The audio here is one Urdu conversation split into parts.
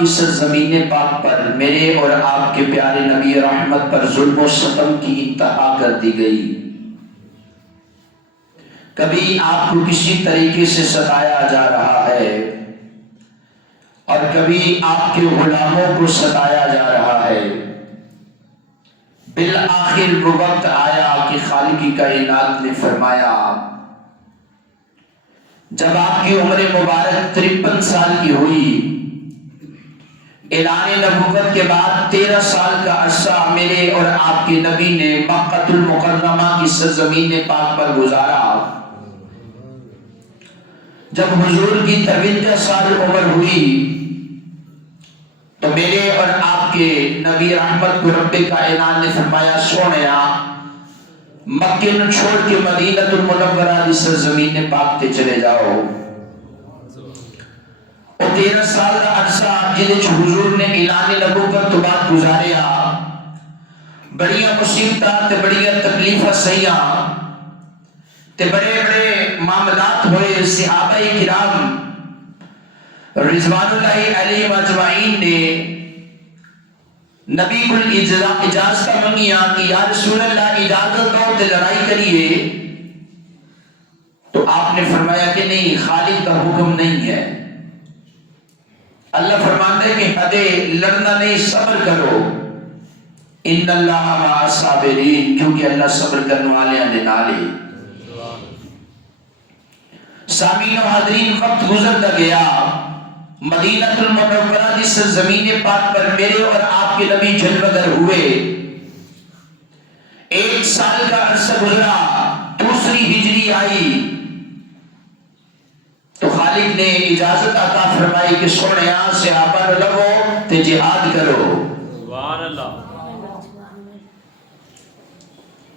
کی سرزمین پاک پر میرے اور آپ کے پیارے نبی رحمت پر ظلم و ستم کی انتہا کر دی گئی۔ کبھی آپ کو کسی طریقے سے ستایا جا رہا ہے اور کبھی آپ کے غلاموں کو ستایا جا رہا ہے۔ بالآخر وہ وقت آیا کہ خالق کائنات نے فرمایا، جب آپ کی عمر مبارک 53 سال کی ہوئی، اعلان نبوت کے بعد 13 سال کا عرصہ میرے اور آپ کے نبی نے مکہ المکرمہ کی سرزمین پاک پر گزارا۔ جب حضور کی 53 سال عمر ہوئی تو میرے اور آپ کے نبی رحمت کو رب کائنات نے فرمایا، سونیا مکہ نو چھوڑ کے مدینہ المنورہ کی سرزمین پاک تے چلے جاؤ۔ اور 13 سال کا عرصہ جہدے حضور نے اعلان نبوت تو بعد گزاریا، بڑیاں مصیبتاں تے بڑیاں تکلیفاں سہیاں تے بڑے بڑے معاملات ہوئے۔ صحابہ کرام رضوان اللہ علیہم اجمعین نے نبی کو اجازت منگیا کہ یا رسول اللہ اجازت دو تے لڑائی کریے، تو آپ نے فرمایا کہ نہیں، خالق کا حکم نہیں ہے۔ اللہ فرماتا ہے کہ ہدے لڑنا نہیں، صبر کرو، ان اللہ مع الصابرین، کیونکہ اللہ صبر کرنے والے دے نال ہے۔ سامعین و حاضرین، وقت گزرتا گیا، مدینہ المنورہ کی سرزمین پاک پر میرے اور آپ کے نبی جلوگر ہوئے۔ 1 سال کا عرصہ گزرا، دوسری ہجری آئی تو خالق نے اجازت عطا فرمائی کہ سونے صحابہ نو لگو تے جہاد کرو۔ سبحان اللہ۔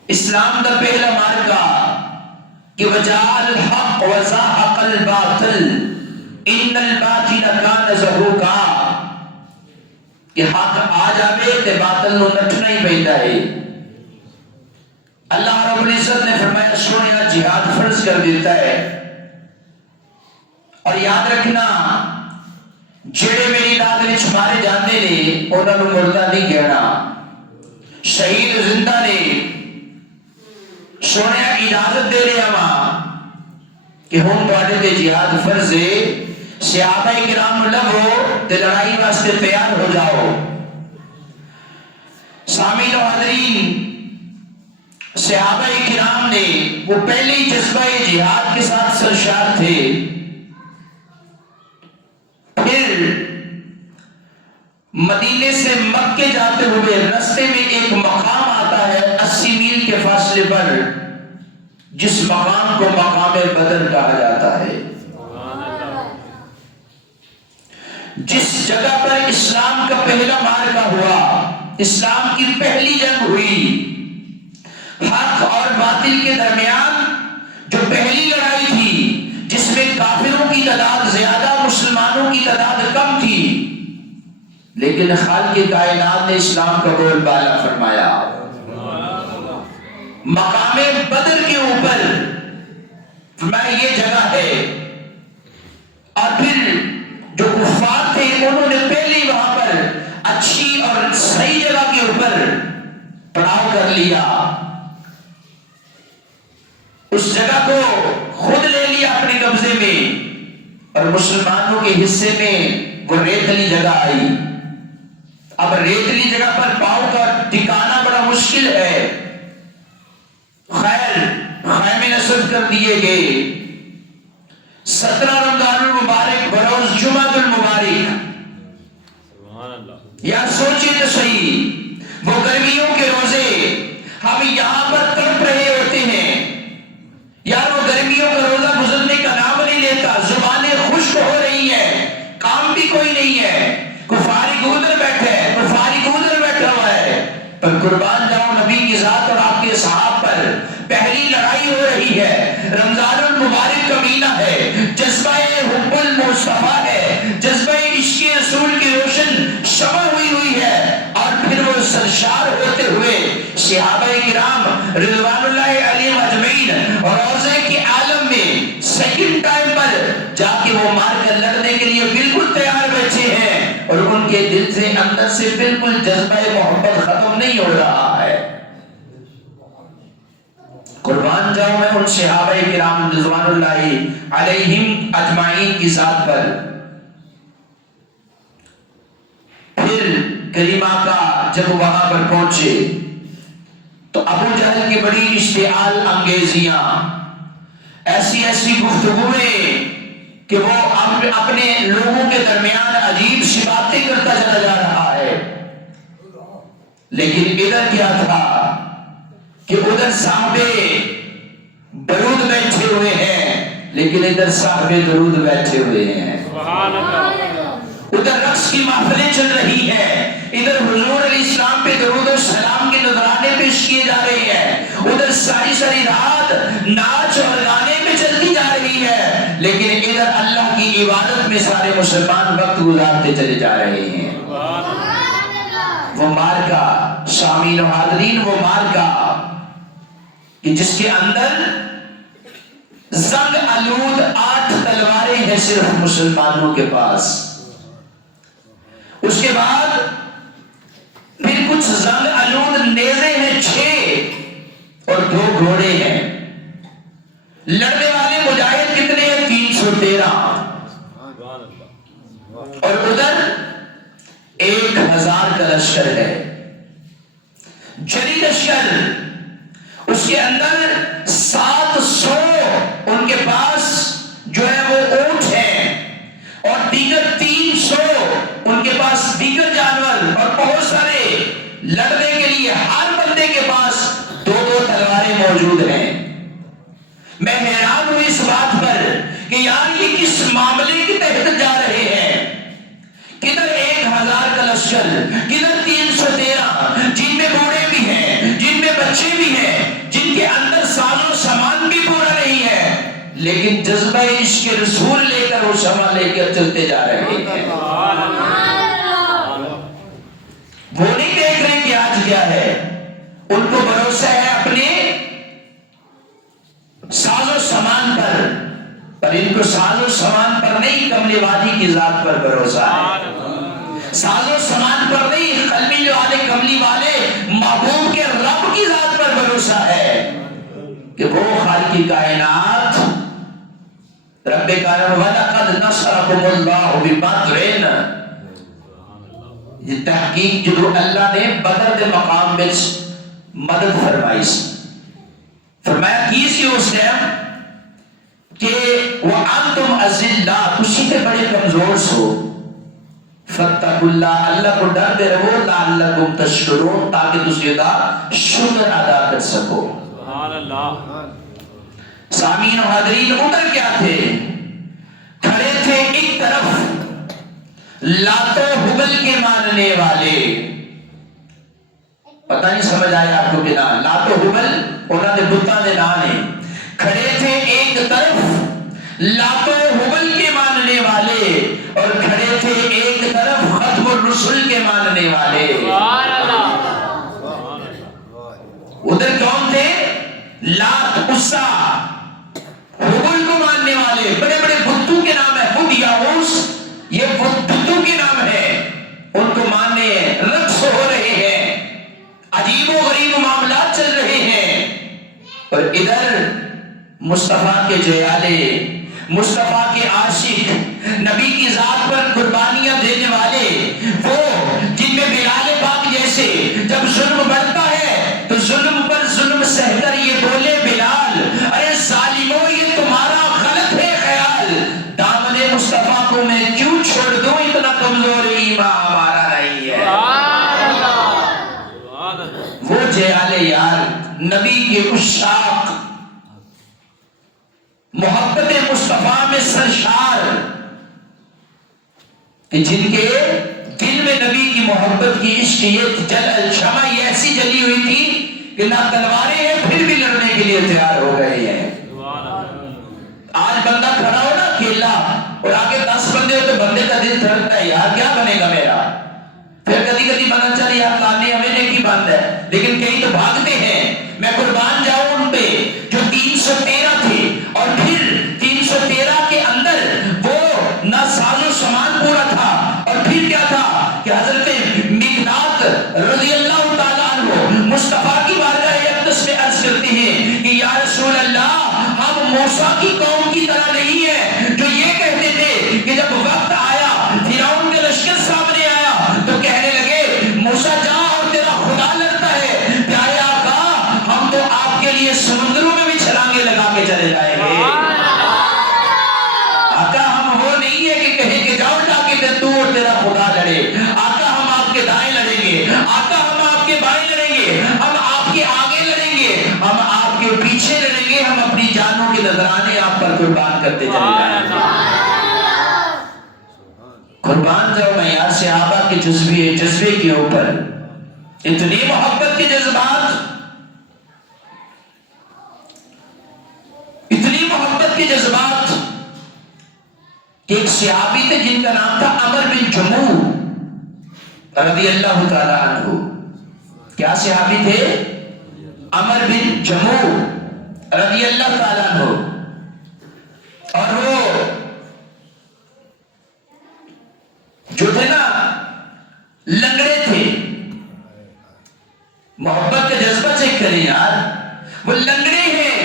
اسلام دا پہلا مارکا کہ وجعل الحق وزاحق الباطل ان الباطل کان زہوقا، کہ حق آ جاوے تے باطل نو نٹنا ہی پیندا ہے۔ اللہ رب العزت نے فرمایا، سونیا جہاد فرض کر دیتا ہے، اور یاد رکھنا جڑے میری رات وچ مارے جاندے نے انہاں نو مردہ نہیں کہنا، شہید زندہ نے۔ سونیا اجازت دے رہا وا کہ ہن تواڈے تے جہاد فرض ہے، صحابہ کرام لگو تے لڑائی واسطے تیار ہو جاؤ۔ سامعین و حاضرین، صحابہ کرام نے وہ پہلے ہی جذبہ جہاد کے ساتھ سرشار تھے۔ پھر مدینے سے مکے جاتے ہوئے رستے میں ایک مقام آتا ہے 80 میل کے فاصلے پر، جس مقام کو مقام بدر کہا جاتا ہے۔ جس جگہ پر اسلام کا پہلا معرکہ ہوا، اسلام کی پہلی جنگ ہوئی، حق اور باطل کے درمیان جو پہلی لڑائی تھی، جس میں کافروں کی تعداد زیادہ، مسلمانوں کی تعداد کم تھی، لیکن خالق کائنات نے اسلام کا بول بالا فرمایا۔ مقام بدر کے اوپر فرمایا یہ جگہ ہے، اور پھر جو کفار تھے انہوں نے پہلے وہاں پر اچھی اور صحیح جگہ کے اوپر پڑاؤ کر لیا، اس جگہ کو خود لے لیا اپنے قبضے میں، اور مسلمانوں کے حصے میں وہ ریتلی جگہ آئی۔ اب ریتلی جگہ پر پاؤں کا ٹھکانا بڑا مشکل ہے، خیر خیمے نصب کر دیے گئے۔ 17 رمضان المبارک بروز جمعہ المبارک، یا سوچئے تو صحیح، وہ گرمیوں کے روزے ہم یہاں پر تڑپ رہے ہوتے ہیں، یار وہ گرمیوں کا روزہ گزرنے کا نام نہیں لیتا، زبانیں خشک ہو رہی ہیں، کام بھی کوئی نہیں ہے، کفاری گودر بیٹھے ہیں، کفاری گودر بیٹھا ہوا ہے، پر قربان جاؤ نبی کی ذات اور آپ کے اصحاب پر پہلی لڑائی ہو رہی ہے۔ رمضان المبارک کا مہینہ ہے، جذبہ حب المصطفیٰ ہے، جذبہ عشق رسول کی روشن شمع ہوئی ہے، اور پھر وہ سرشار ہوتے ہوئے صحابہ کرام رضوان اللہ علیہم اجمعین اور روزے کے عالم میں سیکنڈ ٹائم پر جا کے وہ مار کر لڑنے کے لیے بالکل تیار بیٹھے ہیں، اور ان اندر سے بالکل جذبہ محبت ختم نہیں ہو رہا ہے۔ قربان جاؤں میں ان صحابہ کرام رضوان اللہ علیہم اجمعین کی ذات پر۔ پھر کریمہ کا جب وہاں پر پہنچے تو ابو جہل کی بڑی اشتعال انگیزیاں، ایسی ایسی گفتگویں کہ وہ اپنے لوگوں کے درمیان عجیب سی باتیں کرتا چلا جا رہا ہے۔ لیکن ادھر کیا تھا کہ ادھر صحابے درود بیٹھے ہوئے ہیں، لیکن ادھر صحابے درود بیٹھے ہوئے ہیں۔ سبحان اللہ۔ ادھر رقص کی محفلیں چل رہی ہیں، ادھر حضور علیہ السلام پہ درود و سلام کے نذرانے پیش کیے جا رہے ہیں، ادھر ساری ساری رات ناچ اور گانے میں چلتی جا رہی ہے، لیکن ادھر اللہ کی عبادت میں سارے مسلمان وقت گزارتے چلے جا رہے ہیں۔ وہ مارکا، سامعین و حاضرین، وہ مارکا کہ جس کے اندر زنگ آلود 8 تلواریں ہیں صرف مسلمانوں کے پاس، اس کے بعد پھر کچھ زنگ آلود نیزے ہیں 6 اور 2 گھوڑے ہیں۔ لڑنے والے مجاہد کتنے ہیں؟ 313، اور ادھر 1000 کا لشکر ہے، جری لشکر۔ اس کے اندر 700 ان کے پاس جو ہے وہ اونٹ ہیں، اور دیگر 300 ان کے پاس دیگر جانور، اور بہت سارے لڑنے کے لیے ہر بندے کے پاس 2 تلواریں موجود ہیں۔ میں حیران ہوں اس بات پر کہ یار یہ کس معاملے کے تحت جا رہے ہیں؟ کدھر 1000 کا لشکر، کدھر 313، جن میں بوڑھے بھی ہیں، جن میں بچے بھی ہیں، جن کے اندر ساز و سامان بھی پورا نہیں ہے، لیکن جذبہ عشق رسول لے کر وہ شمع لے کر چلتے جا رہے ہیں۔ وہ نہیں دیکھ رہے کہ آج کیا ہے، ان کو بھروسہ ہے اپنے ساز و سامان پر ان کو ساز و سامان پر نہیں، کملی وادی کی ذات پر بھروسہ ہے۔ ساز و سامان پر نہیں، قلبی والے کملی والے محبوب کے رب کی ذات پر بھروسہ ہے کہ وہ خالق کائنات رب کائنات وَلَقَدْ نَصَرَكُمُ اللَّهُ بِبَدْرٍ، یہ تحقیق جو اللہ نے بدر کے مقام میں مدد فرمائی، فرمایا کیسی اس ٹائم کہ وَأَنْتُمْ أَذِلَّةٌ، تسی تے بڑے کمزور سو، فَاتَّقُوا اللَّهَ، اللہ کو ڈرتے رہو، لَعَلَّكُمْ تَشْكُرُونَ، تاکہ تسی دا شکر ادا کر سکو۔ سبحان اللہ۔ سامعین و حاضرین، ادھر کیا تھے؟ کھڑے تھے ایک طرف لات و حبل کے ماننے والے، پتہ نہیں سمجھ آیا آپ کو کہ نام لات و حبل انہوں نے بتاں دے نام ہیں۔ کھڑے تھے ایک طرف لات و حبل کے ماننے والے، اور کھڑے تھے ایک طرف ختم الرسل کے ماننے والے۔ ادھر کون تھے؟ لات، عزا، حبل کو ماننے والے، بڑے بڑے بتوں کے نام ہے، خود یاغوث، یہ بتوں کے نام ہے، ان کو ماننے رقص ہو رہے ہیں، عجیب و غریب معاملات چل رہے ہیں۔ اور ادھر مصطفیٰ کے جیالے، مصطفیٰ کے عاشق، نبی کی ذات پر قربانیاں دینے والے، وہ جن میں بلال پاک جیسے جب ظلم بڑھتا ہے تو ظلم پر ظلم سہ کر یہ بولے بلال، ارے ظالموں یہ تمہارا غلط ہے خیال، دامن مصطفیٰ کو میں کیوں چھوڑ دوں، اتنا کمزور ایمان ہمارا نہیں ہے۔ وہ جیالے یار، نبی کے عشاق، محبت مصطفیٰ میں سرشار، کہ جن کے دل میں نبی کی محبت کی عشق یہ شمع ایسی جلی ہوئی تھی کہ نہ تلواریں ہیں پھر بھی لڑنے کے لیے تیار ہو گئے ہیں۔ آج بندہ کھڑا ہو نا اکیلا اور آگے 10 بندے ہو تو بندے کا دل دھڑکتا ہے، یار کیا بنے گا میرا، پھر کدی کدی بنا چل یار لانے ہمیں نیکی بند ہے، لیکن کئی تو بھاگتے ہیں۔ میں قربان جاؤں ان پہ جو 313 تھے، اور پھر 313 کے اندر وہ نہ ساز و سامان پورا تھا، اور پھر کیا تھا کہ حضرت باقی قوم کی طرح نہیں ہے جو یہ کہتے تھے کہ جب وقت آیا فرعون کے لشکر سامنے آیا تو کہنے لگے موسیٰ جا اور تیرا خدا لڑتا ہے. پیارے آقا ہم تو آپ کے لیے سمندروں میں بھی چھلانگیں لگا کے چلے جائیں گے. آقا ہم وہ نہیں ہے کہ کہیں کہ جاؤ جا کے تو اور تیرا خدا لڑے. آقا ہم آپ کے دائیں لڑیں گے, آقا ہم آپ کے بائیں لڑیں گے, ہم آپ کے آگے لڑیں گے, ہم آپ کے پیچھے لڑیں گے, ہم اپنی جانوں کے نذرانے آپ پر قربان کرتے چلے جائیں گے. قربان جاؤ معیار صحابہ کے جذبے کے اوپر اتنی محبت کے جذبات, اتنی محبت کے جذبات کہ ایک صحابی تھے جن کا نام تھا عمر بن جموح رضی اللہ تعالی عنہ. کیا صحابی تھے؟ عمر بن جموح رضی اللہ تعالی عنہ. اور وہ جو تھے نا لنگڑے تھے. محبت کے جذبہ چیک کریں یار, وہ لنگڑے ہیں.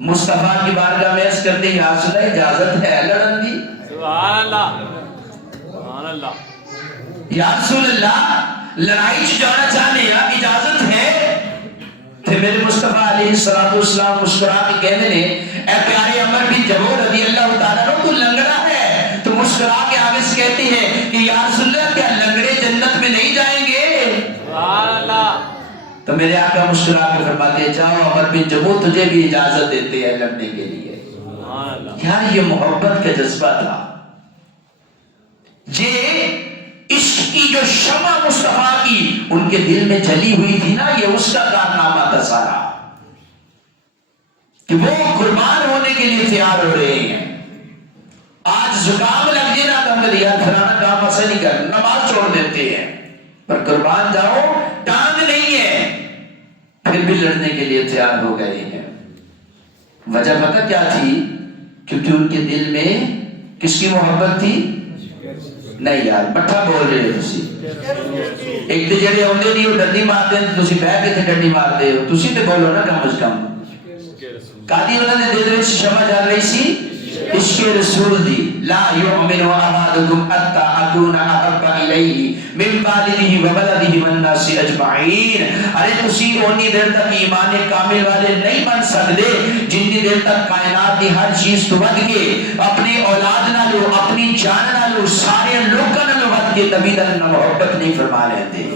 مصطفیٰ کی بارگاہ میں عرض کرتے یا رسول اللہ اجازت ہے لڑن دی؟ سبحان اللہ, سبحان اللہ. یا رسول اللہ لڑائی چ جانا چاہنے یا اجازت ہے؟ تھے میرے مصطفیٰ علیہ السلام مسکرا کے کہنے لے اے پیارے عمر بن جموح رضی اللہ تعالیٰ عنہ, تو لنگڑا ہے تو مسکرا کے آگے سے کہتی ہے کہ یا رسول اللہ کیا لنگڑے جنت میں نہیں جائیں گے؟ سبحان اللہ. تو میرے آقا مسکرا کے فرماتے ہیں جاؤ عمر بن جموح تجھے بھی اجازت دیتے ہیں لڑنے کے لیے. یار یہ محبت کا جذبہ تھا, یہ عشق کی جو شمع مصطفیٰ کی ان کے دل میں جلی ہوئی تھی نا, یہ اس کا کارنامہ تھا سارا کہ وہ قربان ہونے کے لیے تیار ہو رہے ہیں. آج زکام لگ جائے نا تو یار فلانا کام ایسا نہیں کر, نماز چھوڑ دیتے ہیں, پر قربان جاؤ ٹانگ نہیں ہے پھر بھی لڑنے کے لیے تیار ہو گئے ہیں. وجہ پتہ کیا تھی؟ کیونکہ ان کے دل میں کس کی محبت تھی؟ نہیں یار مٹھا بول رہے ہو تسی. ایک تے جڑے ہوندے نہیں وہ ڈنڈی مارتے ہیں, تسی بیٹھ کے تے ڈنڈی مارتے ہو. تسی تے بولو نا کم از کم. کادی انہوں نے دل وچ شمع جل رہی سی عشق رسول دی. لا یؤمن احدکم حتی اکون احب الیہ من والدہ وولدہ والناس اجمعین. ارے تسی اونی دیر تک ایمان کامل والے نہیں بن سکتے جتنی دیر تک کائنات دی ہر چیز تو ود کے اپنی اولاد نالو اپنی جان نالو سارے لوکاں نالو ود کے تبھی تک محبت نہیں فرما لیتے.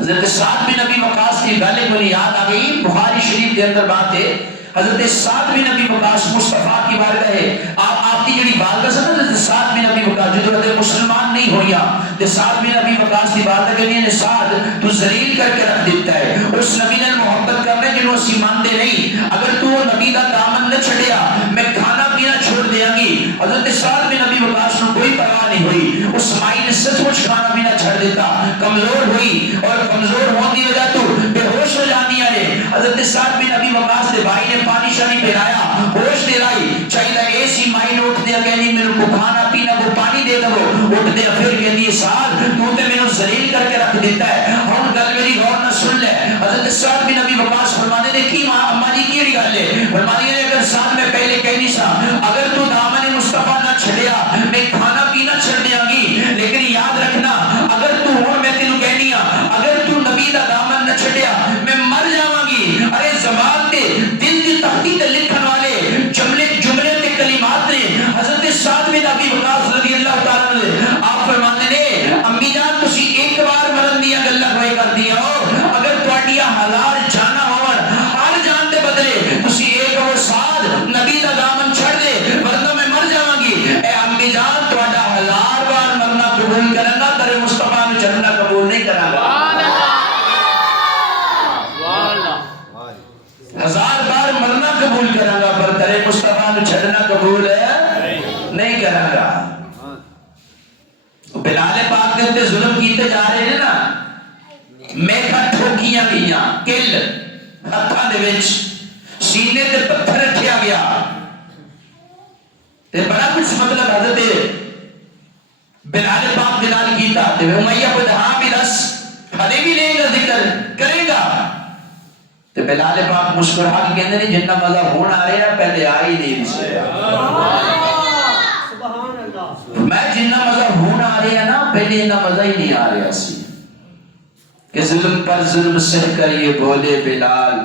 حضرت سعد بن ابی وقاص کی گل کو یاد آ گئی. بخاری شریف کے اندر بات ہے حضرت سعد بن ابی وقاص مصطفیٰ کی بارگاہ ہے. آپ کی جڑی والدہ سے حضرت سعد بن ابی وقاص جو حضرت مسلمان نہیں ہویا تے سعد بن ابی وقاص کی والدہ کہنی نے سعد تو ذلیل کر کے رکھ دیتا ہے. اس نبی نے محبت کرنے جنہوں اسی مانتے نہیں, اگر تو نبی دا دامن نہ چھڑیا میں کھانا پینا چھوڑ دیا گی. حضرت سعد بن ابی وقاص کو کوئی پرواہ نہیں ہوئی. اس مائی نے سچ مچ کھانا پینا چھڑ دیتا, کمزور ہوئی اور کمزور ہونے کی وجہ تو بے ہوش ہو جانی ہے. حضرت سعد بن ابی وقاص کے بھائی نے پانی شانی پلایا, ہوش دلائی, چاہیے ایسی مائی نے اٹھ دیا کہنی میرے کو کھانا پینا کو پانی دے دو. اٹھ دیا پھر کہنی سعد تو تے میں ذلیل کر کے رکھ دیتا ہے. ہن گل میری غور نہ سن لے. حضرت سعد بن ابی وقاص فرمانے نے کی ماں اما جی کی گل ہے؟ فرمانی نے اگر سعد میں پہلے کہنی سا اگر تو دامن مصطفیٰ نہ چھڑیا میں کھانا پینا چھڑ دیا گی, لیکن یاد رکھنا اگر تو ہوں میں تینوں کہنی اگر تو نبی دا دامن نہ چھڑیا میں مر جاواں گی. ارے زبان تے دل دی تختی تے لکھن والے جملے تے کلمات نے حضرت سعد بن ابی وقاص رضی اللہ تعالی عنہ آپ فرماتے نے امی جان تسی ایک بار مرن دیا گلاں ہوئے کر دیا ہو, اگر تواڈیاں ہزار جانا ہون ہر جان دے بدلے تسی ایک وہ سعد نبی دا دامن چھڑ دے ورنہ میں مر جاواں گی. اے امی جان تواڈا ہزار بار مرنا قبول کرنا گا, تیرے مصطفیٰ نو چلنا قبول نہیں کرنا گا. ہزار بار مرنا قبول کروں گا پر تیرے مصطفیٰ نو چھڑنا قبول نہیں کروں گا. بلال پاک دے تے ظلم کیتے جا رہے ہیں نا, میکھا ٹھوکیاں گئیاں, کل ہتھاں دے وچ سینے تے پتھر رکھیا گیا تے بڑا کچھ مطلب حضرت بلال پاک دے نال کیتا تے امیہ کو ہاں بھی دس ہلے بھی لے گا ذکر کرے گا. تو بلال پاک مسکرا کے کہندے نے جنہ مزہ ہون آ رہا ہے پہلے آ ہی نہیں سے میں جنہ مزہ ہون آ رہا ہے نا پہلے انہ مزہ ہی نہیں آ رہا سی کہ ظلم پر ظلم سہ کر یہ بولے بلال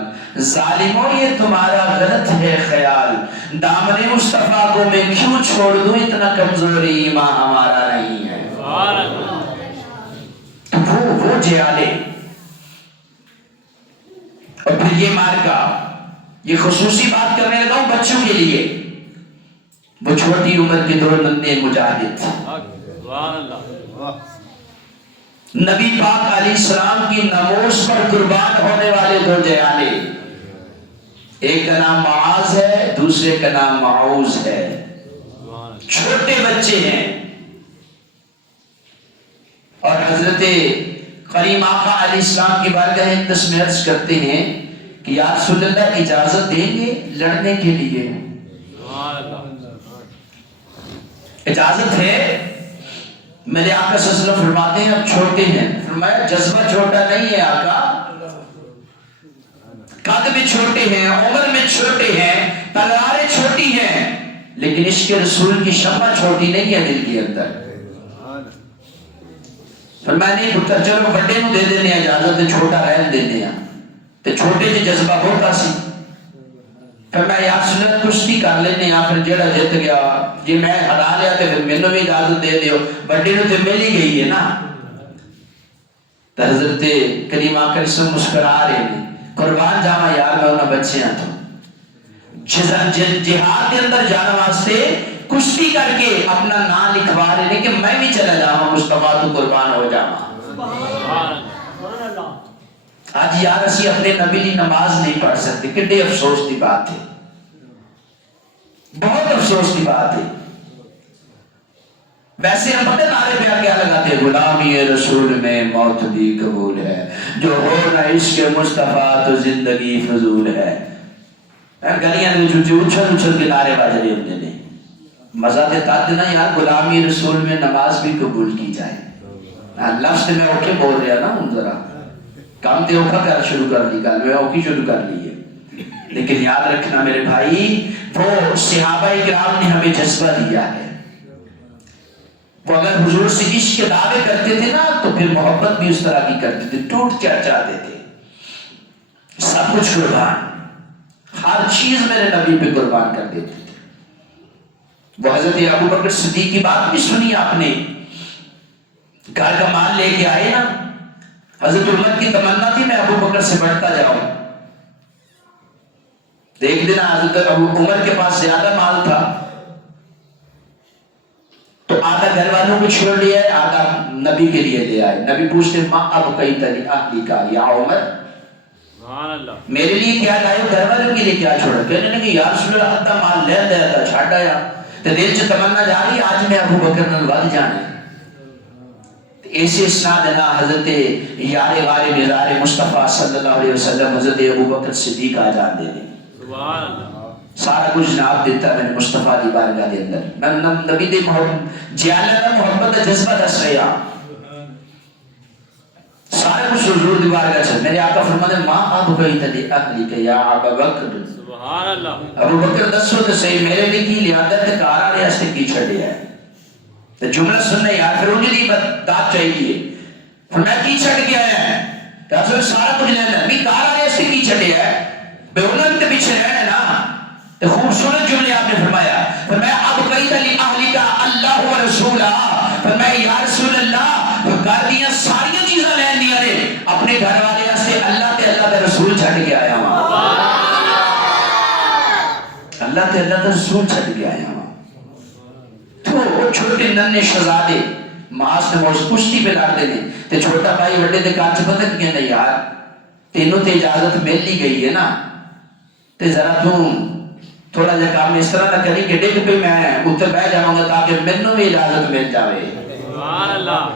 ظالموں یہ تمہارا غلط ہے خیال دامن مصطفیٰ کو میں کیوں چھوڑ دوں اتنا کمزوری ایمان ہمارا نہیں ہے وہ جیالے اور پھر یہ مارکا یہ خصوصی بات کرنے لگا ہوں بچوں کے لیے وہ چھوٹی عمر کے دو ننھے مجاہد نبی پاک علیہ السلام کی ناموس پر قربان ہونے والے دو جیالے ایک کا نام معاذ ہے دوسرے کا نام معوذ ہے چھوٹے بچے ہیں اور حضرت کریم آقا علیہ السلام کی بارگاہ اقدس میں عرض کرتے ہیں کہ یا رسول اللہ اجازت دیں گے لڑنے کے لیے اجازت ہے میرے آقا صلی اللہ علیہ وسلم فرماتے ہیں اب چھوٹے ہیں فرمایا جذبہ چھوٹا نہیں ہے آقا قد میں چھوٹے ہیں عمر میں چھوٹے ہیں تلواریں چھوٹی ہیں لیکن عشق رسول کی شمع چھوٹی نہیں ہے دل کے اندر فرمایا نہیں پتر چلو بڑے نو دے دینے اجازت چھوٹا رہن دینے تے چھوٹے جی جذبہ ہوتا سی فرمایا یا رسول اللہ کشتی کر لینے پھر جڑا جت گیا جی میں ہرا لیا تے پھر مینوں بھی اجازت دے دیو بڑے نو تے مل ہی گئی ہے نا تو حضرت کریم آقا رسول مسکرا رہے ہیں قربان جاواں یار میں انہاں بچیاں تو جہاد کے اندر جانا واسطے کشتی کر کے اپنا نام لکھوا رہے ہیں کہ میں بھی چلا جاواں مصطفیٰ تو قربان ہو جاواں آج یار اسی اپنے نبی کی نماز نہیں پڑھ سکتے کتنے افسوس کی بات ہے بہت افسوس کی بات ہے ویسے ہم پتہ نعرے پہ کیا لگاتے ہیں غلامی رسول میں موت بھی قبول ہے جو ہو نہ عشق مصطفیٰ تو زندگی فضول ہے گلیاں میں جو اچھل اچھل کے نعرے باز رہے ہوتے ہیں مزہ دیتا دینا یار غلامی رسول میں نماز بھی قبول کی جائے لفظ میں اوکے بول رہا نا ہوں ذرا کام تے اوکھا کر شروع کر دی گل میں اوکی شروع کر لی ہے لیکن یاد رکھنا میرے بھائی وہ صحابہ کرام نے ہمیں جذبہ دیا ہے وہ اگر حضور سے عشق کے دعوے کرتے تھے نا تو پھر محبت بھی اس طرح کی کرتے تھے ٹوٹ کیا چاہتے تھے سب کچھ قربان ہر چیز میرے نبی پہ قربان کر دیتے تھے وہ حضرت ابو بکر صدیق کی بات بھی سنی آپ نے گھر کا مال لے کے آئے نا حضرت عمر کی تمنا تھی میں ابو بکر سے بڑھتا جاؤں ایک دن حضرت ابو عمر کے پاس زیادہ مال تھا تو آدھا گھر والوں کو چھوڑ لیا ہے آدھا نبی کے لیے لے آئے نبی پوچھتے ماں اب کئی تری اہلی کا یا عمر میرے لیے کیا لائے گھر والوں کے لیے کیا چھوڑا کہنے لگے یا رسول اللہ حتی مال لے دیا تھا چھاڑ آیا تو دل سے تمنا جا رہی آج میں ابو بکر نل ود جانے ایسے اسناد ہے نا حضرت یار غار مزار مصطفیٰ صلی اللہ علیہ وسلم حضرت ابو بکر صدیق آ جان دے دے سارا کچھ جناب دیتا میں نے مصطفیٰ دی بارگاہ دے اندر نبی دے جیالہ محبت دا جذبہ دس رہا سارا کچھ حضور دی بارگاہ چل میرے آقا فرماتے ہیں ماں اب کئی تلی اہلی کے یا ابو بکر ابو بکر دسو تو صحیح میرے لیے کی لیادت کارا رہے اس نے کی چھڑے ہے تو جملہ سننے یار پھر انہیں دی داد چاہیے فرمایا کی چھڑ گیا ہے تو سارا کچھ لینا بھی کارا رہے اس نے کی چھڑے ہے بے انہوں نے پیچھے رہنا نا تو خوبصورت جملے آپ نے فرمایا اب کئی تلی اہلی کا اللہ و رسولہ فرمایا یا رسول اللہ کر دیا ساری چیزیں لین دیا نے اپنے گھر والے سے اللہ تے اللہ تے رسول چھڑ کے آیا ہوں اللہ تے اللہ تے رسول چھڑ کے آیا ہوں تو وہ چھوٹے ننے شہزادے ماس نے موس کشتی پہ لڑ دینے تے چھوٹا بھائی وڈے دے کانچ پتہ کیا نہیں یار تینوں تے اجازت مل لی گئی ہے نا تے ذرا تم تھوڑا جا کام اس طرح نہ کری کہ ڈگ پہ میں اتر بہ جاؤں گا تاکہ منوں بھی اجازت مل جاوے سبحان اللہ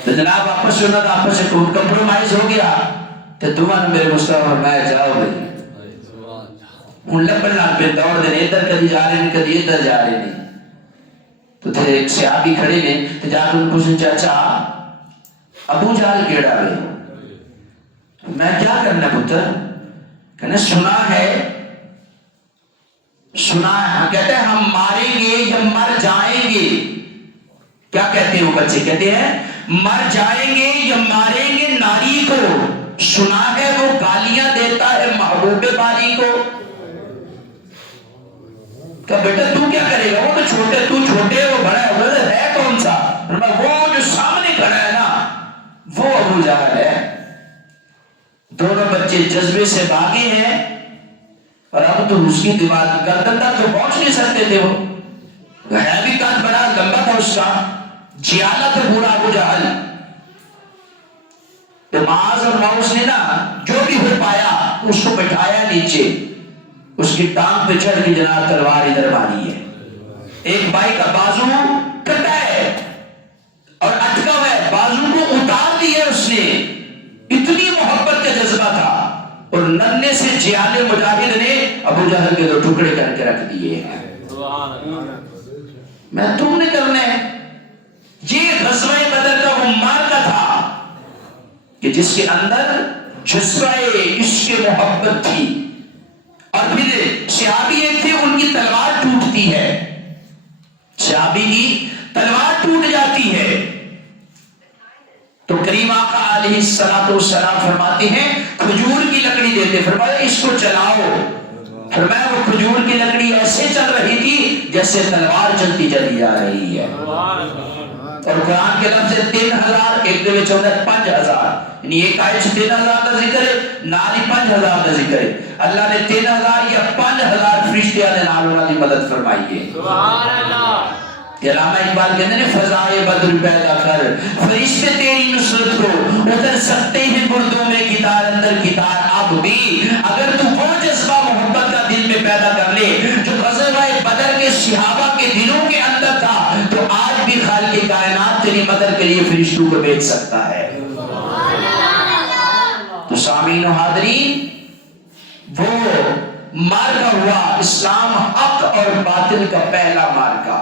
تو جناب آپس سے انہوں نے آپس سے کمپرومائز ہو گیا تو دعا نے میرے مصطفیٰ فرمایا جاؤ بھائی ان لبن لال پہ دوڑ دینے ادھر کدی جا رہے ہیں کدی ادھر جا رہے ہیں تو تھے ایک صحابی کھڑے نے تو جا کے ان کو سے چاچا ابو جال کیڑا ہوئے میں کیا کرنا پتر؟ کہنا سنا ہے کہتے ہیں ہم ماریں گے یا مر جائیں گے. کیا کہتے ہیں وہ بچے؟ کہتے ہیں مر جائیں گے یا ماریں گے ناری کو. سنا ہے وہ گالیاں دیتا ہے محبوب باری کو. کہ بیٹا تو کیا کرے گا؟ وہ تو چھوٹے، تو چھوٹے، وہ بڑا ہے. وہ ہے کون سا؟ وہ جو سامنے کھڑا ہے نا وہ ابو جہل ہے. دونوں بچے جذبے سے بھاگے ہیں اور اب تو اس کی دیوار گردن تک تو پہنچ نہیں سکتے تھے. وہ ہے بھی قد بڑا لمبا تھا اس کا، جیالہ تھا پورا ابو جہل. تو معاذ اور ماؤس نے نا جو بھی ہو پایا اس کو بٹھایا نیچے، اس کی ٹانگ پہ چڑھ کے جناب تلوار ادھر ماری ہے. ایک بھائی کا بازو کٹا ہے اور اٹکا ہوا ہے، بازو کو اتار دیا اس نے. اتنی محبت کا جذبہ تھا. اور ننھے سے جیالے مجاہد نے ابو جہل کے 2 ٹکڑے کر کے رکھ دیے ہیں. میں تم نے کرنا ہے. یہ غزوہ بدر کا وہ مارکا تھا کہ جس کے اندر جذبہ عشق محبت تھی. اور پھر صحابی ایک تھے، ان کی تلوار ٹوٹتی ہے، صحابی کی تلوار ٹوٹ جاتی ہے. تو کریم آقا علیہ السلام فرماتے ہیں کھجور کی لکڑی دیتے. فرمایا اس کو چلاؤ. فرمایا وہ کھجور کی لکڑی ایسے چل رہی تھی جیسے تلوار چلتی چلی جا رہی ہے. اور قرآن کے لفظ 3000 ایک دے وچ ہوندا 5000، یعنی ایک آیت 3000 کا ذکر ہے، نال ہی 5000 کا ذکر ہے. اللہ نے 3000 یا 5000 فرشتیاں نے نال انہاں دی مدد فرمائی ہے. سبحان اللہ. علامہ اقبال کہتے ہیں فضائے بدر پیدا کر، فرشتے تیری نصرت کو اتر سکتے ہیں گردوں میں کتار اندر کتار. اب بھی اگر تو وہ جذبہ محبت کا دل میں پیدا کر لے جو غزوہ بدر کے صحابہ کے دلوں کے اندر تھا، تو آج بھی خالق کائنات تیری مدد کے لیے فرشتوں کو بھیج سکتا ہے. تو سامعین و حاضرین، وہ مارکا ہوا اسلام حق اور باطل کا پہلا مارکا،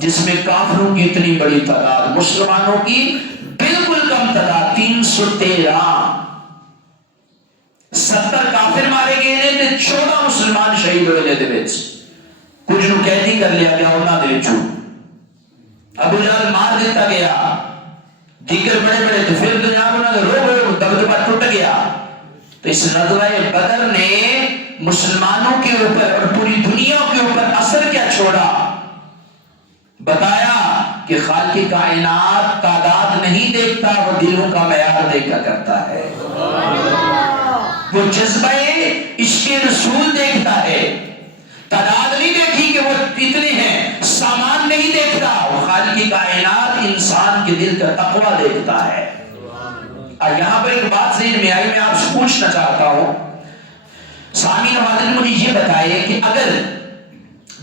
جس میں کافروں کی اتنی بڑی تعداد، مسلمانوں کی بالکل کم تعداد 313. 70 کافر مارے گئے نے تے 14 مسلمان شہید ہوئے نے. کچھ نو قیدی کر لیا گیا انہاں دے وچوں. ابو جہل مار دیتا گیا، دیگر بڑے بڑے تو پھر دنیا انہاں دے رو دبدبہ ٹوٹ گیا. تو اس غزوہ بدر نے مسلمانوں کے اوپر اور پوری دنیا کے اوپر اثر کیا چھوڑا؟ بتایا کہ خالق کائنات تعداد نہیں دیکھتا، وہ دلوں کا معیار دیکھا کرتا ہے. وہ جذبہ عشق رسول دیکھتا ہے. تعداد نہیں دیکھی کہ وہ کتنے ہیں، سامان نہیں دیکھتا. وہ خالق کائنات انسان کے دل کا تقوی دیکھتا ہے. یہاں پر ایک بات ذہن میں آئی، میں آپ سے پوچھنا چاہتا ہوں. سامعین و حاضرین، مجھے یہ بتائیے کہ اگر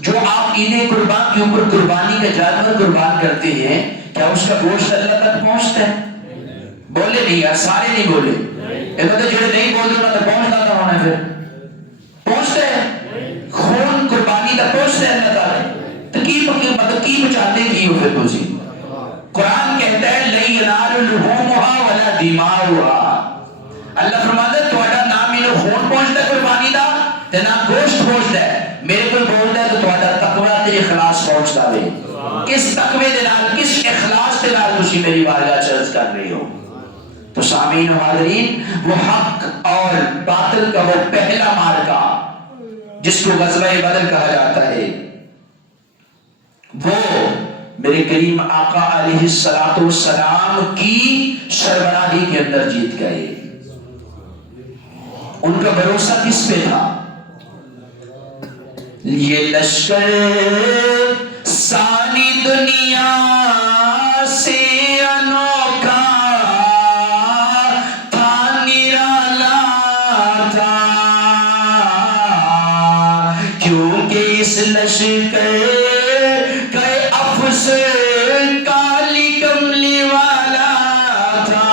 جو آپ عید قربان کے اوپر قربانی کا جانور قربان کرتے ہیں، کیا اس کا گوشت اللہ تک پہنچتا ہے؟ بولے نہیں یار، سارے نہیں بولے. ایک بات جو نہیں بولتے انہوں نے پہنچتا تھا، ہونا پھر پہنچتا ہے. خون قربانی تک پہنچتا ہے اللہ تعالیٰ. تو کی بچاتے کی ہو پھر تجھے؟ قرآن کہتا ہے لَن يَنَالَ لُحُومُهَا وَلَا دِمَاؤُهَا. اللہ فرماتا ہے تہاڈا نام ہی خون پہنچتا ہے قربانی دا تے نہ گوشت پہنچتا ہے. میرے کو بولتا ہے تو تہاڈا تقوی تے اخلاص پہنچتا ہے. کس تقوی دے نال، کس اخلاص دے نال تسی میری بارگاہ چ عرض کر رہے ہو؟ تو سامعین و حاضرین، وہ حق اور باطل کا وہ پہلا مارکا جس کو غزوہ بدر کہا جاتا ہے، وہ میرے کریم آقا علیہ السلام کی سربراہی کے اندر جیت گئے. ان کا بھروسہ کس پہ تھا؟ یہ لشکر ساری دنیا سے انوکھا تھا، نرالا تھا، کیونکہ اس لشکر کا افسر کالی کملی والا تھا.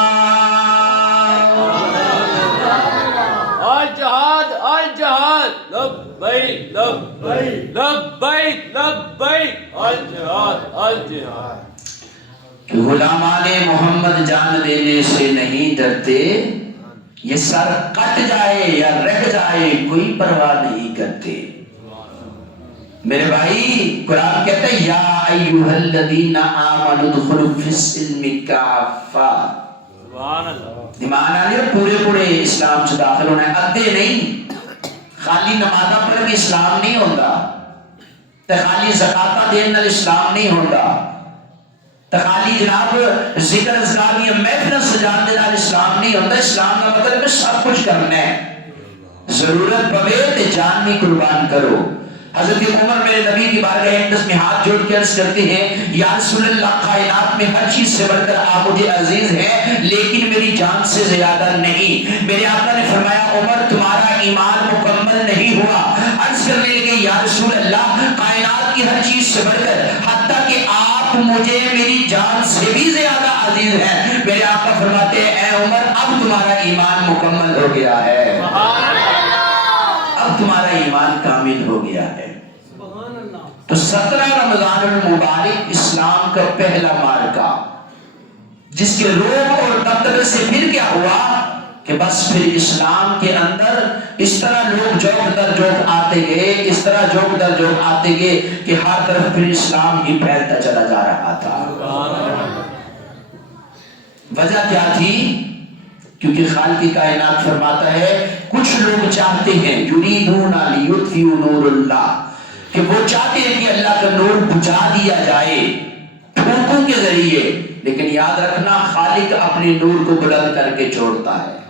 الجہاد الجہاد لبیک لبیک لبیک لبیک الجہاد الجہاد. غلامان محمد جان دینے سے نہیں ڈرتے، یہ سر کٹ جائے یا رہ جائے کوئی پرواہ نہیں کرتے۔ میرے بھائی قرآن کہتا ہے یا ایھا الذین آمنوا ادخلوا فی السلم کافہ، ایمان والے پورے اسلام سے داخل ہونا ہے، ادھے نہیں۔ خالی نمازاں پڑھ کے اسلام نہیں ہوتا، تے خالی زکاتاں دین نال اسلام نہیں ہوتا، تے خالی جناب ذکر اذکار یا محفل سجان دے نال اسلام نہیں ہوتا۔ اسلام کا مطلب ہے سب کچھ کرنا ہے، ضرورت پوے تے جان بھی قربان کرو۔ حضرت عمر میرے نبی کی بارگاہ اقدس میں ہاتھ جوڑ کے عرض کرتے ہیں یا رسول اللہ، کائنات میں ہر چیز سے بڑھ کر آپ مجھے عزیز ہیں لیکن میری جان سے زیادہ نہیں۔ میرے آقا نے فرمایا عمر تمہارا ایمان مکمل نہیں ہوا۔ عرض کرنے لگے یا رسول اللہ، کائنات کی ہر چیز سے بڑھ کر حتیٰ کہ آپ مجھے میری جان سے بھی زیادہ عزیز ہیں۔ میرے آقا فرماتے ہیں اے عمر اب تمہارا ایمان مکمل ہو گیا ہے، اب تمہارا ایمان کامل ہو گیا ہے۔ تو 17 رمضان المبارک اسلام کا پہلا معرکہ، جس کے روب اور دبدبے سے پھر کیا ہوا کہ بس پھر اسلام کے اندر اس طرح لوگ جوک در جوک آتے گئے، اس طرح جوک در جوک آتے گئے کہ ہر طرف پھر اسلام ہی پھیلتا چلا جا رہا تھا۔ وجہ کیا تھی؟ کیونکہ خالق کائنات فرماتا ہے کچھ لوگ چاہتے ہیں یریدون لیطفئوا نور اللہ، کہ وہ چاہتے ہیں کہ اللہ کا نور بجھا دیا جائے پھونکوں کے ذریعے، لیکن یاد رکھنا خالق اپنے نور کو بلند کر کے چھوڑتا ہے۔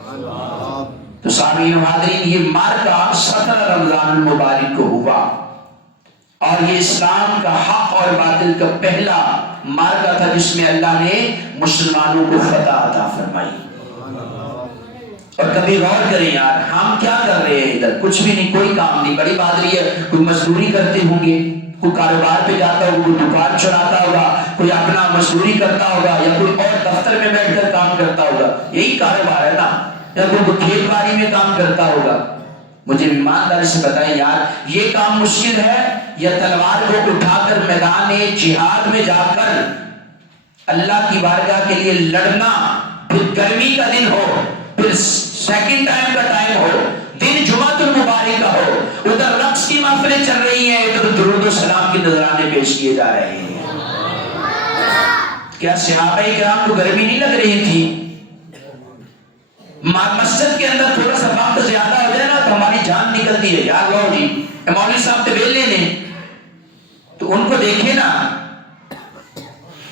تو سامعین و حاضرین یہ معرکہ 17 رمضان المبارک کو ہوا، اور یہ اسلام کا حق اور باطل کا پہلا معرکہ تھا جس میں اللہ نے مسلمانوں کو فتح عطا فرمائی۔ اور کبھی غور کریں یار ہم کیا کر رہے ہیں ادھر؟ کچھ بھی نہیں، کوئی کام نہیں، بڑی بہادری ہے، کوئی مزدوری کرتے ہوں گے، کوئی کاروبار پہ جاتا ہوگا، کوئی دکان چلاتا ہوگا، کوئی اپنا مزدوری کرتا ہوگا، یا کوئی اور دفتر میں بیٹھ کر کام کرتا ہوگا، یہی کاروبار ہے نا، یا کوئی کھیت باڑی میں کام کرتا ہوگا۔ مجھے ایمانداری سے بتائیں یار یہ کام مشکل ہے یا تلوار کو اٹھا کر میدان جہاد میں جا کر اللہ کی بارگاہ کے لیے لڑنا، پھر گرمی کا دن ہو، پھر سیکنڈ ٹائم کا ٹائم ہو، دن جمعۃ المبارک کا ہو، ادھر رقص کی محفلیں چل رہی ہیں، ادھر درود و سلام کے نذرانے پیش کیے جا رہے ہیں۔ کیا صحابہ کرام کو گرمی نہیں لگ رہی تھی؟ مسجد کے اندر تھوڑا سا وقت زیادہ ہو جائے نا تو ہماری جان نکلتی ہے یار، لو جی مولوی صاحب تو ویلے نے، تو ان کو دیکھیں نا،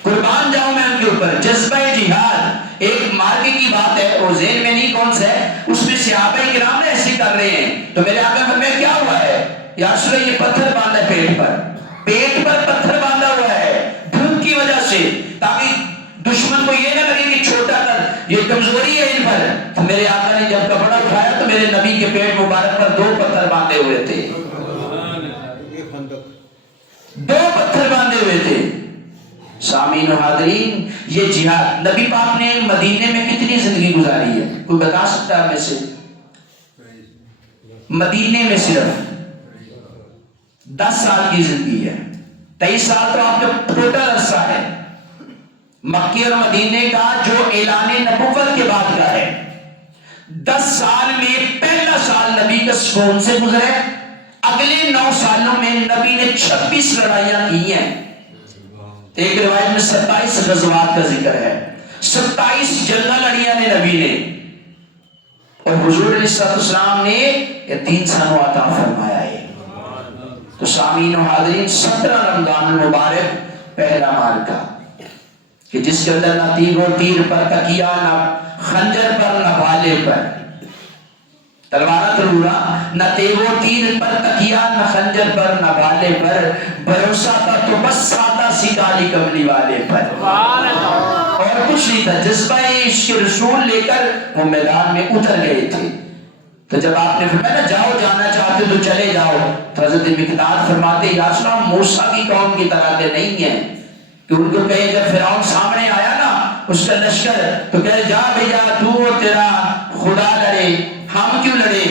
قربان جاؤں میں ان کے اوپر۔ جذبہ جہاد ایک مارکے کی بات ہے، وہ ذہن میں نہیں کون سا ہے، اس میں صحابہ کرام نے ایسے کر رہے ہیں، تو میرے آقا فرمایا کیا ہوا ہے یا رسول اللہ؟ یہ پتھر باندھا ہے پیٹ پر، پیٹ پر پتھر باندھا ہوا ہے بھوک کی وجہ سے، تاکہ دشمن کو یہ نہ لگے کہ چھوٹا کر یہ کمزوری ہے ان پر۔ تو میرے آقا نے جب کپڑا اٹھایا تو میرے نبی کے پیٹ مبارک پر 2 پتھر باندھے ہوئے تھے، 2 پتھر باندھے ہوئے تھے۔ سامعین و حاضرین یہ جہاد، نبی پاک نے مدینے میں کتنی زندگی گزاری ہے؟ کوئی بتا سکتا ہے میں سے؟ مدینے میں صرف 10 سال کی زندگی ہے، 23 سال تو آپ کا ٹوٹل عرصہ ہے۔ مکے اور مدینے کا جو اعلان نبوت کے بعد کا ہے، 10 سال میں پہلا سال نبی کا سکون سے گزرے، اگلے 9 سالوں میں نبی نے 26 لڑائیاں کی ہیں۔ ایک روایت میں 27 غزوات کا ذکر ہے، 27 جنگاں لڑیاں نے نبی نے، اور حضور علیہ السلام نے یہ 3 سنوں عطا فرمایا ہے۔ تو سامعین و حاضرین 17 رمضان المبارک پہلا معرکہ کہ جس کے اندر نہ تیر و تیر پر تکیہ، نہ خنجر پر، نہ بھالے پر، تلوارہ تلورا، نہ تیر و تیر پر تکیہ، نہ خنجر پر، نہ بھالے پر، بھروسہ تھا تو بس سادہ سی کالی کملی والے پر، اور کچھ نہیں تھا۔ جذبہ عشق رسول لے کر وہ میدان میں اتر گئے تھے۔ تو جب آپ نے فرمایا نا جاؤ، جانا چاہتے تو چلے جاؤ، تو حضرت مقداد فرماتے یا رسول اللہ موسیٰ کی قوم کی طرح کے نہیں ہیں کہ ان کو کہے جب فرعون سامنے آیا نا اس کا لشکر، تو کہے جا بھیا تو تیرا خدا لڑے، ہم کیوں لڑے؟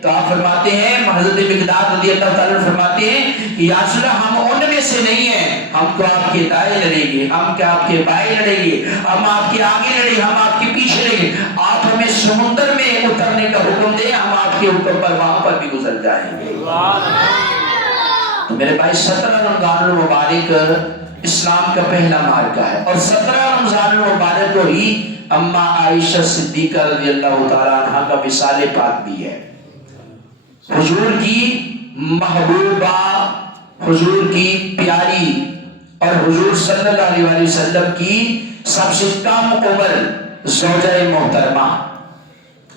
تو آپ فرماتے ہیں، حضرت مقداد رضی اللہ تعالیٰ فرماتے ہیں کہ یا رسول اللہ ہم ان میں سے نہیں ہیں، ہم تو آپ کے دائیں لڑیں گے، ہم کیا آپ کے بائیں لڑیں گے، ہم آپ کے آگے لڑیں گے، ہم آپ کے پیچھے لڑیں گے۔ آپ ہمیں سمندر میں اترنے کا حکم دے، ہم آپ کے اوپر پر وہاں پر بھی گزر جائیں گے۔ تو میرے بھائی 17 رمضان المبارک اسلام کا پہلا مارکہ ہے، اور 17 رمضان المبارک کو ہی اماں عائشہ صدیقہ رضی اللہ تعالیٰ عنہ کا وصال پاک بھی ہے۔ حضور کی محبوبہ، حضور کی پیاری، اور حضور صلی اللہ علیہ وسلم کی سب سے کم عمر زوجہ محترمہ،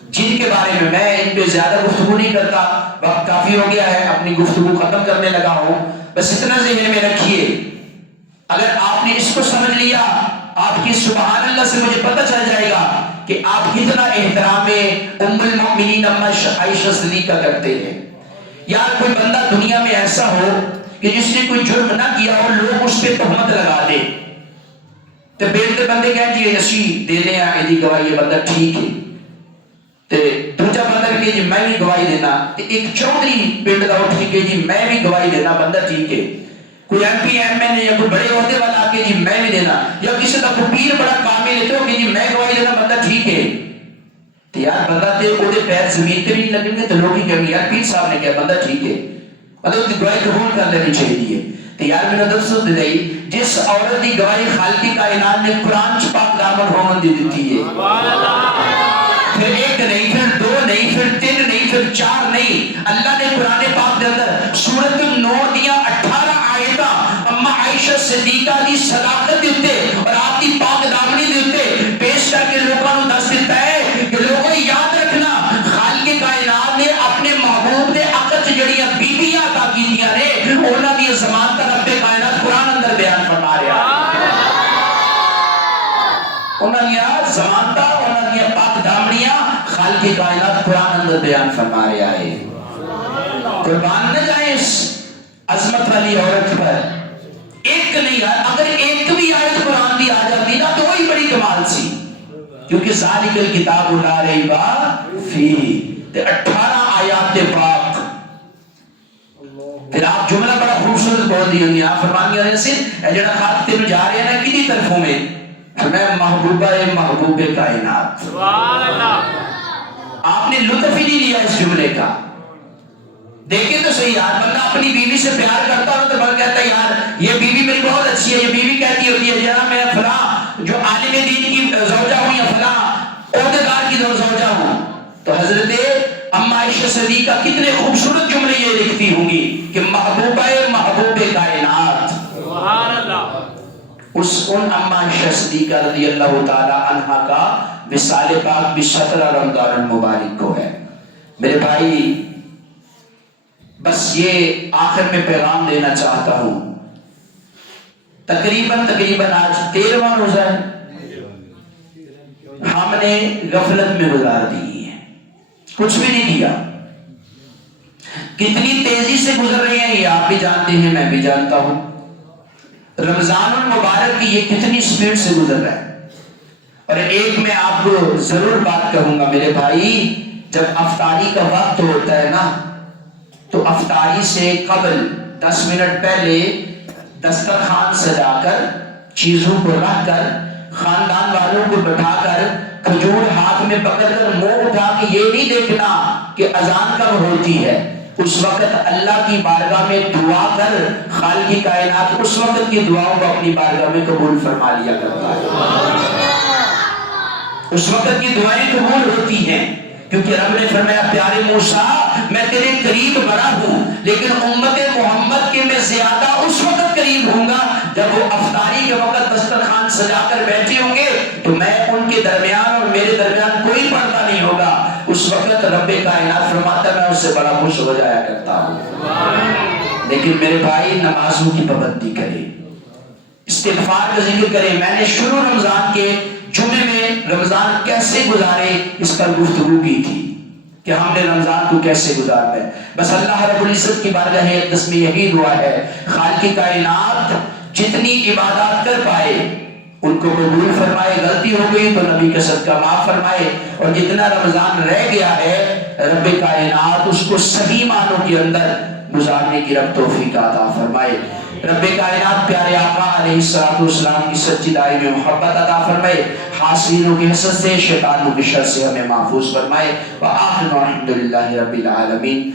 جن کے بارے میں ان پہ زیادہ گفتگو نہیں کرتا، وقت کافی ہو گیا ہے، اپنی گفتگو ختم کرنے لگا ہوں، بس اتنا ذہن میں رکھیے، اگر آپ نے اس کو سمجھ لیا، آپ کی سبحان اللہ سے مجھے پتہ چل جائے گا کہ آپ کتنا احترام ام المؤمنین اماں عائشہ صدیقہ کرتے ہیں۔ یار کوئی بندہ دنیا میں ایسا ہو کہ جس نے کوئی جرم نہ کیا ہو، لوگ اس پہ تہمت لگا دے، تو بیٹے بندے کہیں جی اسی دے لیں ایدی گواہی، یہ بندہ ٹھیک ہے، تے دوجا بندہ کہ جی میں بھی گواہی دینا، تے ایک چودھری پنڈ دا اٹھ کے جی میں بھی گواہی دینا، بندہ ٹھیک ہے، کوئی ایم پی ایم این اے یا کوئی بڑے عہدے والا کہ جی میں بھی دینا، یا کسی کا کوئی پیر بڑا کامل ہے تو کہ جی میں گواہی دینا، بندہ ٹھیک ہے، تو یار بندہ تے اودے پیر زمین تے نہیں لگیں گے، تو لوگ ہی کہیں گے یار پیر صاحب نے کہا بندہ ٹھیک ہے، مطلب اس کی گواہی قبول کر لینی چاہیے۔ تو یار میں نے درسوں دے دئی، جس عورت کی گواہی خالق کائنات نے قرآن پاک دامن ہومن دی دیتی ہے، پھر ایک نہیں، پھر دو نہیں، پھر تین نہیں، پھر چار نہیں، اللہ نے قرآن پاک دے اندر سورۃ النور دیا 18 آیتاں اماں عائشہ صدیقہ دی صداقت دیتے اور آپ کی پاک دامنی دیتے پیش کر کے لوگوں کو دس دیتا ہے کہ لوگوں یاد رکھنا، خالق کائنات نے اپنے محبوب دے عقد جڑیاں بیبیاں عطا کیتیاں نے، انہاں دی ضمانت رب کائنات قرآن اندر بیان فرما رہا ہے، انہاں دی ضمانت، انہاں دی پاک دامنیاں خالق کائنات قرآن اندر بیان فرما رہا ہے۔ قربان نہ جائیں اس عظمت والی عورت پر، ایک نہیں، اگر ایک بھی آیت قرآن دی آ جاتی نا تو وہی بڑی کمال سی، کیونکہ ذالک الکتاب لا ریب فیہ، تے 18 آیات پاک، پھر آپ جملہ بڑا خوبصورت بول دی ہوگی، آپ فرمانی ہونے سے اے جڑا خط تینوں جا رہے ہیں نا کدی طرفوں میں، میں محبوبہ محبوب کائنات، سبحان اللہ، آپ نے لطف ہی نہیں لیا اس جملے کا۔ دیکھیں تو صحیح، یار بندہ اپنی بیوی سے پیار کرتا ہو تو بندہ کہتا ہے یار یہ بیوی میری بہت اچھی ہے، یہ بیوی کہتی ہوتی ہے یار میں فلاں جو عالم دین کی زوجہ ہوں یا فلاں عہدیدار کی زوجہ ہوں، تو حضرت اماں عائشہ صدیقہ کتنے خوبصورت جملے یہ لکھتی ہوں گی کہ محبوبہ محبوب کائنات، سبحان اللہ، ان اماں عائشہ صدیقہ رضی اللہ تعالی عنہ کا وصال پاک بھی 17 رمضان المبارک کو ہے۔ میرے بھائی بس یہ آخر میں پیغام دینا چاہتا ہوں، تقریباً آج 13واں روزہ ہے، ہم نے غفلت میں گزار دی ہے، کچھ بھی نہیں کیا، کتنی تیزی سے گزر رہے ہیں یہ آپ بھی جانتے ہیں، میں بھی جانتا ہوں، رمضان المبارک کی یہ کتنی سپیڈ سے گزر رہا ہے۔ اور ایک میں آپ کو ضرور بات کہوں گا میرے بھائی، جب افطاری کا وقت ہوتا ہے نا تو افطاری سے قبل 10 منٹ پہلے دسترخوان سجا کر، چیزوں کو رکھ کر، خاندان والوں کو بٹھا کر، کھجور ہاتھ میں پکڑ کر منہ اٹھا کے یہ نہیں دیکھنا کہ اذان کب ہوتی ہے، اس وقت اللہ کی بارگاہ میں دعا کر خالق کائنات اس وقت کی دعاؤں کو اپنی بارگاہ میں قبول فرما لیا کرتا ہے، اس وقت کی دعائیں قبول ہوتی ہیں، کیونکہ رب نے فرمایا پیارے موسیٰ میں تیرے قریب بڑا ہوں لیکن امت محمد کے میں زیادہ اس وقت قریب ہوں گا جب وہ افطاری کے وقت دسترخوان سجا کر بیٹھے ہوں گے تو میں ان کے درمیان اور میرے درمیان کوئی پردہ نہیں ہوگا، اس وقت رب کائنات فرماتا میں اس سے بڑا خوش ہو جایا کرتا ہوں۔ لیکن میرے بھائی نمازوں کی پابندی کرے، استغفار کا ذکر کرے، میں نے شروع رمضان کے جمعے میں رمضان کیسے گزارے اس پر گفتگو کی تھی کہ ہم نے رمضان کو کیسے گزارنا ہے، بس اللہ رب العزت کی بارگاہ اقدس میں یہی دعا ہے خالق کائنات جتنی عبادات کر پائے ان کو قبول فرمائے، غلطی ہو گئی تو نبی کا صدقہ معاف فرمائے، اور جتنا رمضان رہ گیا ہے رب کائنات اس کو صحیح معنوں کے اندر گزارنے کی رب توفیق عطا فرمائے۔ رب کائنات پیارے آقا علیہ السلام کی سچی دائی میں محبت عطا فرمائے، حاسدینوں کی حسد سے، شیطانوں کی شر سے ہمیں محفوظ فرمائے۔ وآخر الحمدللہ رب العالمین۔